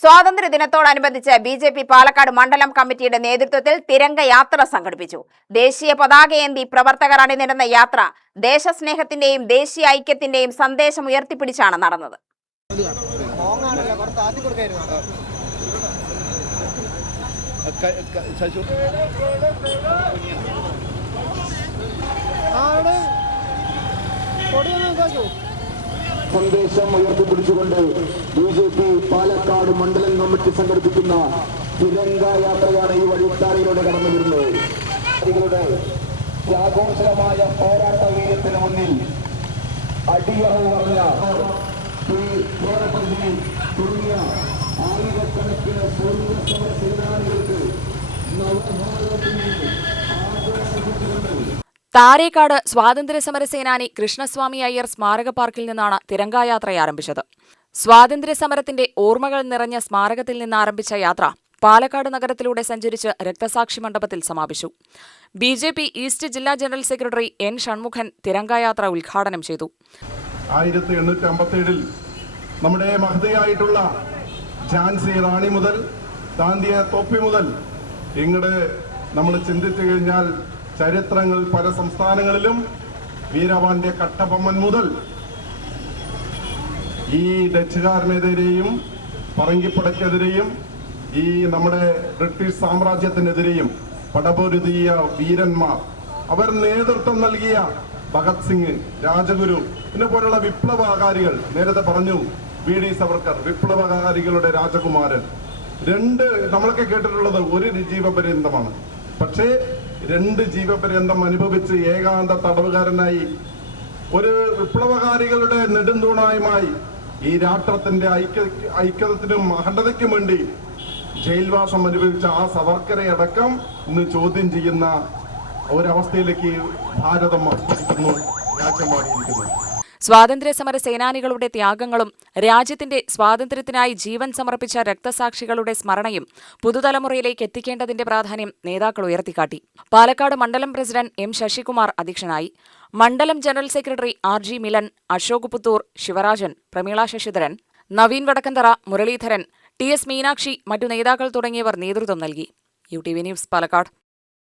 സ്വാതന്ത്ര്യദിനത്തോടനുബന്ധിച്ച് BJP. Palakkad മണ്ഡലം കമ്മിറ്റിയുടെ നേതൃത്വത്തിൽ തിരംഗ യാത്ര സംഘടിപ്പിച്ചു. ദേശീയ പതാകയേന്തി പ്രവർത്തകർ അണിനിരന്ന യാത്ര ദേശസ്നേഹത്തിന്റെയും ദേശീയ ഐക്യത്തിന്റെയും സന്ദേശം ഉയർത്തിപ്പിടിച്ചാണ് നടന്നത്. സന്ദേശം ഉയർത്തിപ്പിടിച്ചുകൊണ്ട് ബി.ജെ.പി. പാലക്കാട് മണ്ഡലം കമ്മിറ്റി സംഘടിപ്പിക്കുന്ന തിരംഗ യാത്രയാണ് ഈ വഴിത്താരയിലൂടെ കടന്നു വരുന്നത്. കുട്ടികളുടെ ത്യാഗോത്സവമായ പോരാട്ട വീര്യത്തിന് മുന്നിൽ അടിയറവ് പറഞ്ഞ തുടങ്ങിയ ആയിരക്കണക്കിന് സ്വാതന്ത്ര്യ സേനാനികൾക്ക് താരേക്കാട് സ്വാതന്ത്ര്യസമര സേനാനി കൃഷ്ണസ്വാമി അയ്യർ സ്മാരക പാർക്കിൽ നിന്നാണ് തിരംഗായാത്ര ആരംഭിച്ചത്. സ്വാതന്ത്ര്യസമരത്തിന്റെ ഓർമ്മകൾ നിറഞ്ഞ സ്മാരകത്തിൽ നിന്ന് ആരംഭിച്ച യാത്ര പാലക്കാട് നഗരത്തിലൂടെ സഞ്ചരിച്ച് രക്തസാക്ഷി മണ്ഡപത്തിൽ സമാപിച്ചു. ബി.ജെ.പി. ഈസ്റ്റ് ജില്ലാ ജനറൽ സെക്രട്ടറി എൻ ഷൺമുഖൻ തിരംഗായാത്ര ഉദ്ഘാടനം ചെയ്തു. 1857 നമ്മുടെ മഹതിയായിട്ടുള്ള ഝാൻസി റാണി മുതൽ ദാന്തിയ തോപ്പി മുതൽ ഇങ്ങോട്ട് നമ്മൾ ചിന്തിച്ചു കഴിഞ്ഞാൽ ചരിത്രങ്ങൾ പല സംസ്ഥാനങ്ങളിലും വീരപാണ്ഡ്യ കട്ടബൊമ്മൻ മുതൽ ഈ ഡച്ചുകാരനെതിരെയും പറങ്കിപ്പടയ്ക്കെതിരെയും ഈ നമ്മുടെ ബ്രിട്ടീഷ് സാമ്രാജ്യത്തിനെതിരെയും പടപൊരുതിയ വീരന്മാർ, അവർ നേതൃത്വം നൽകിയ ഭഗത് സിംഗ്, രാജഗുരു, ഇതിനെ പോലുള്ള വിപ്ലവകാരികൾ, നേരത്തെ പറഞ്ഞു വി.ഡി. സവർക്കർ, വിപ്ലവകാരികളുടെ രാജകുമാരൻ. നമ്മളൊക്കെ കേട്ടിട്ടുള്ളത് ഒരു ജീവപര്യന്തമാണ്. പക്ഷേ 2 ജീവപര്യന്തം അനുഭവിച്ച് ഏകാന്ത തടവുകാരനായി ഒരു വിപ്ലവകാരികളുടെ നെടുന്തൂണായുമായി ഈ രാഷ്ട്രത്തിന്റെ ഐക്യത്തിനും അഖണ്ഡതയ്ക്കും വേണ്ടി ജയിൽവാസം അനുഭവിച്ച ആ സവർക്കറെ അടക്കം ഇന്ന് ചോദ്യം ചെയ്യുന്ന ഒരവസ്ഥയിലേക്ക് ഭാരതം മാറിയിരിക്കുന്നു, രാജ്യം മാറിയിരിക്കുന്നു. സ്വാതന്ത്ര്യസമര സേനാനികളുടെ ത്യാഗങ്ങളും രാജ്യത്തിന്റെ സ്വാതന്ത്ര്യത്തിനായി ജീവൻ സമർപ്പിച്ച രക്തസാക്ഷികളുടെ സ്മരണയും പുതുതലമുറയിലേക്ക് എത്തിക്കേണ്ടതിന്റെ പ്രാധാന്യം നേതാക്കൾ ഉയർത്തിക്കാട്ടി. പാലക്കാട് മണ്ഡലം പ്രസിഡന്റ് എം ശശികുമാർ അധ്യക്ഷനായി. മണ്ഡലം general secretary RG. Milan, Ashok Puthur, Sivarajan, Prameela Sasidharan, Naveen Vadakkanthara, Muraleedharan, TS. Meenakshi, മറ്റു നേതാക്കൾ തുടങ്ങിയവർ നേതൃത്വം നൽകി. UTV news Palakkad.